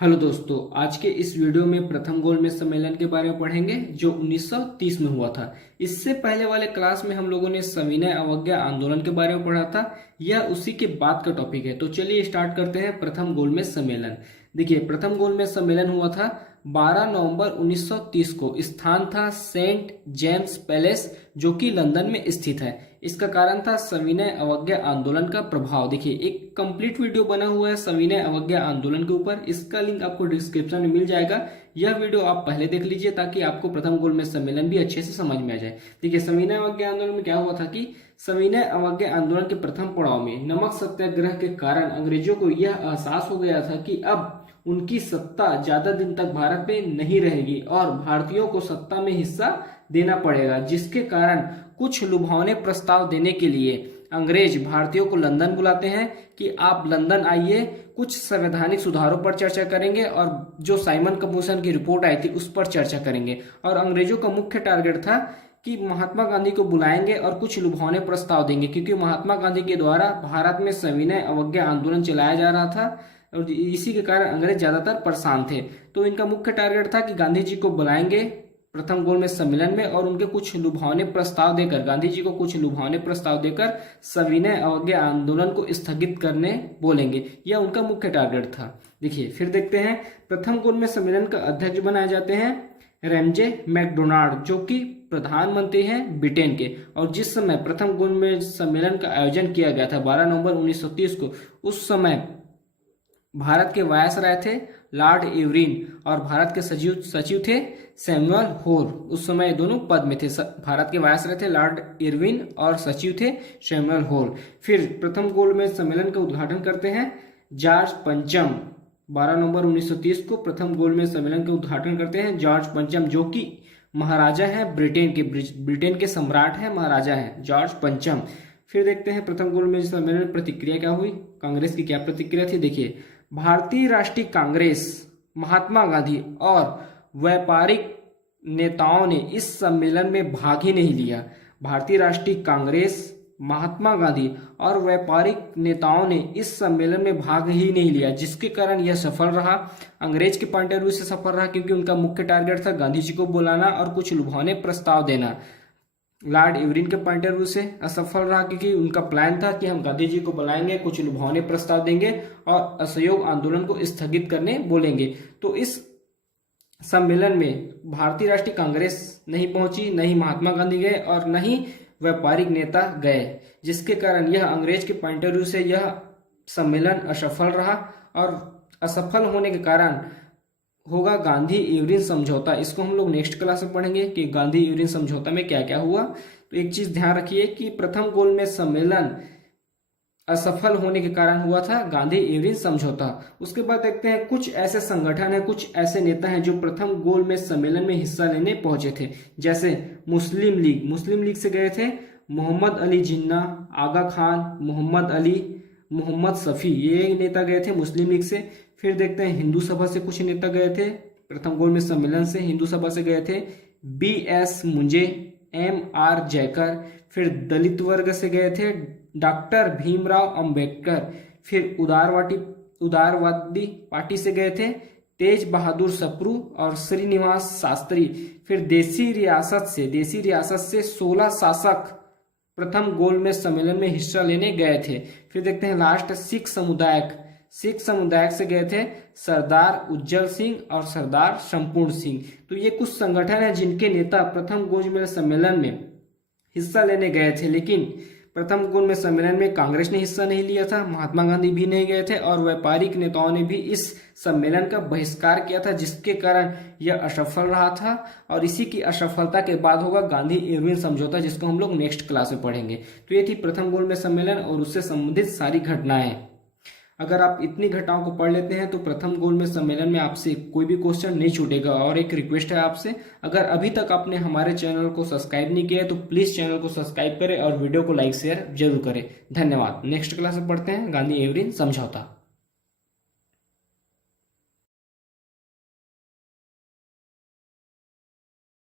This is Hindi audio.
हेलो दोस्तों, आज के इस वीडियो में प्रथम गोलमेज सम्मेलन के बारे में पढ़ेंगे जो 1930 में हुआ था। इससे पहले वाले क्लास में हम लोगों ने सविनय अवज्ञा आंदोलन के बारे में पढ़ा था। यह उसी के बाद का टॉपिक है। तो चलिए स्टार्ट करते हैं प्रथम गोलमेज सम्मेलन। देखिए, प्रथम गोलमेज सम्मेलन हुआ था 12 नवंबर 1930 को। स्थान था सेंट जेम्स पैलेस, जो कि लंदन में स्थित है। इसका कारण था सविनय अवज्ञा आंदोलन का प्रभाव। देखिए, एक कंप्लीट वीडियो बना हुआ है सविनय अवज्ञा आंदोलन के ऊपर। इसका लिंक आपको डिस्क्रिप्शन में मिल जाएगा। यह वीडियो आप पहले देख लीजिए ताकि आपको प्रथम गोलमेज सम्मेलन भी अच्छे से समझ में आ जाए। देखिए, सविनय अवज्ञा आंदोलन में क्या हुआ था कि सविनय अवज्ञा आंदोलन के प्रथम पड़ाव में नमक सत्याग्रह के कारण अंग्रेजों को यह एहसास हो गया था कि अब उनकी सत्ता ज्यादा दिन तक भारत में नहीं रहेगी और भारतीयों को सत्ता में हिस्सा देना पड़ेगा, जिसके कारण कुछ लुभावने प्रस्ताव देने के लिए अंग्रेज भारतीयों को लंदन बुलाते हैं कि आप लंदन आइए, कुछ संवैधानिक सुधारों पर चर्चा करेंगे और जो साइमन कमीशन की रिपोर्ट आई थी उस पर चर्चा करेंगे। और अंग्रेजों का मुख्य टारगेट था कि महात्मा गांधी को बुलाएंगे और कुछ लुभावने प्रस्ताव देंगे, क्योंकि महात्मा गांधी के द्वारा भारत में सविनय अवज्ञा आंदोलन चलाया जा रहा था और इसी के कारण अंग्रेज ज्यादातर परेशान थे। तो इनका मुख्य टारगेट था कि गांधी जी को बुलाएंगे प्रथम गोलमेज सम्मेलन में और उनके कुछ लुभावने प्रस्ताव देकर, गांधी जी को कुछ लुभावने प्रस्ताव देकर सविनय अवज्ञा आंदोलन को स्थगित करने बोलेंगे। यह उनका मुख्य टारगेट था। देखिए, फिर देखते हैं प्रथम गोलमेज सम्मेलन का अध्यक्ष बनाए जाते हैं रैमजे मैकडोनाल्ड, जो कि प्रधानमंत्री हैं ब्रिटेन के। और जिस समय प्रथम गोलमेज सम्मेलन का आयोजन किया गया था 12 नवंबर 1930 को, उस समय भारत के वायसराय थे लॉर्ड इरविन और भारत के सचिव थे सैमुअल होर। उस समय दोनों पद में थे। भारत के वायसराय थे लॉर्ड इरविन और सचिव थे सैमुअल होर। फिर प्रथम गोलमेज सम्मेलन का उद्घाटन करते हैं जॉर्ज पंचम। 12 नवंबर 1930 को प्रथम गोलमेज सम्मेलन का उद्घाटन करते हैं जॉर्ज पंचम, जो कि महाराजा हैं ब्रिटेन के सम्राट हैं, महाराजा हैं जॉर्ज पंचम। फिर देखते हैं प्रथम गोलमेज सम्मेलन में प्रतिक्रिया क्या हुई, कांग्रेस की क्या प्रतिक्रिया थी। देखिए, भारतीय राष्ट्रीय कांग्रेस, महात्मा गांधी और व्यापारिक नेताओं ने इस सम्मेलन में भाग ही नहीं लिया। भारतीय राष्ट्रीय कांग्रेस, महात्मा गांधी और व्यापारिक नेताओं ने इस सम्मेलन में भाग ही नहीं लिया, जिसके कारण यह सफल रहा। अंग्रेज के पॉइंट ऑफ व्यू से सफल रहा, क्योंकि उनका मुख्य टारगेट था गांधी जी को बुलाना और कुछ लुभावने प्रस्ताव देना। लॉर्ड इरविन के पॉइंट ऑफ व्यू से असफल रहा, क्योंकि उनका प्लान था कि हम गांधी जी को बुलाएंगे, कुछ लुभावने प्रस्ताव देंगे और असहयोग आंदोलन को स्थगित करने बोलेंगे। तो इस सम्मेलन में भारतीय राष्ट्रीय कांग्रेस नहीं पहुंची, न ही महात्मा गांधी गए और न ही व्यापारिक नेता गए, जिसके कारण यह अंग्रेज के पॉइंट ऑफ व्यू से यह सम्मेलन असफल रहा। और असफल होने के कारण होगा गांधी इरविन समझौता। इसको हम लोग नेक्स्ट क्लास में पढ़ेंगे कि गांधी इरविन समझौता में क्या क्या हुआ। तो एक चीज ध्यान रखिए कि प्रथम गोलमेज सम्मेलन असफल होने के कारण हुआ था गांधी इरविन समझौता। उसके बाद देखते हैं कुछ ऐसे संगठन है, कुछ ऐसे नेता हैं जो प्रथम गोलमेज सम्मेलन में हिस्सा लेने पहुंचे थे। जैसे मुस्लिम लीग से गए थे मोहम्मद अली जिन्ना, आगा खान, मोहम्मद अली, मोहम्मद शफी, ये नेता गए थे मुस्लिम लीग से। फिर देखते हैं हिंदू सभा से कुछ नेता गए थे प्रथम गोलमेज सम्मेलन से। हिंदू सभा से गए थे BS मुंजे, MR जयकर। फिर दलित वर्ग से गए थे डॉक्टर भीमराव अंबेडकर। फिर उदारवादी पार्टी से गए थे तेज बहादुर सप्रू और श्रीनिवास शास्त्री। फिर देसी रियासत से 16 शासक प्रथम गोलमेज सम्मेलन में हिस्सा लेने गए थे। फिर देखते हैं लास्ट सिख समुदाय से गए थे सरदार उज्जवल सिंह और सरदार संपूर्ण सिंह। तो ये कुछ संगठन हैं जिनके नेता प्रथम गोलमेज सम्मेलन में हिस्सा लेने गए थे। लेकिन प्रथम गोलमेज सम्मेलन में कांग्रेस ने हिस्सा नहीं लिया था, महात्मा गांधी भी नहीं गए थे और व्यापारिक नेताओं ने भी इस सम्मेलन का बहिष्कार किया था, जिसके कारण यह असफल रहा था। और इसी की असफलता के बाद होगा गांधी इरविन समझौता, जिसको हम लोग नेक्स्ट क्लास में पढ़ेंगे। तो ये थी प्रथम गोलमेज सम्मेलन और उससे संबंधित सारी घटनाएं। अगर आप इतनी घटनाओं को पढ़ लेते हैं तो प्रथम गोलमेज सम्मेलन में आपसे कोई भी क्वेश्चन नहीं छूटेगा। और एक रिक्वेस्ट है आपसे, अगर अभी तक आपने हमारे चैनल को सब्सक्राइब नहीं किया है तो प्लीज चैनल को सब्सक्राइब करें और वीडियो को लाइक शेयर जरूर करें। धन्यवाद। नेक्स्ट क्लास में पढ़ते हैं गांधी इरविन समझौता।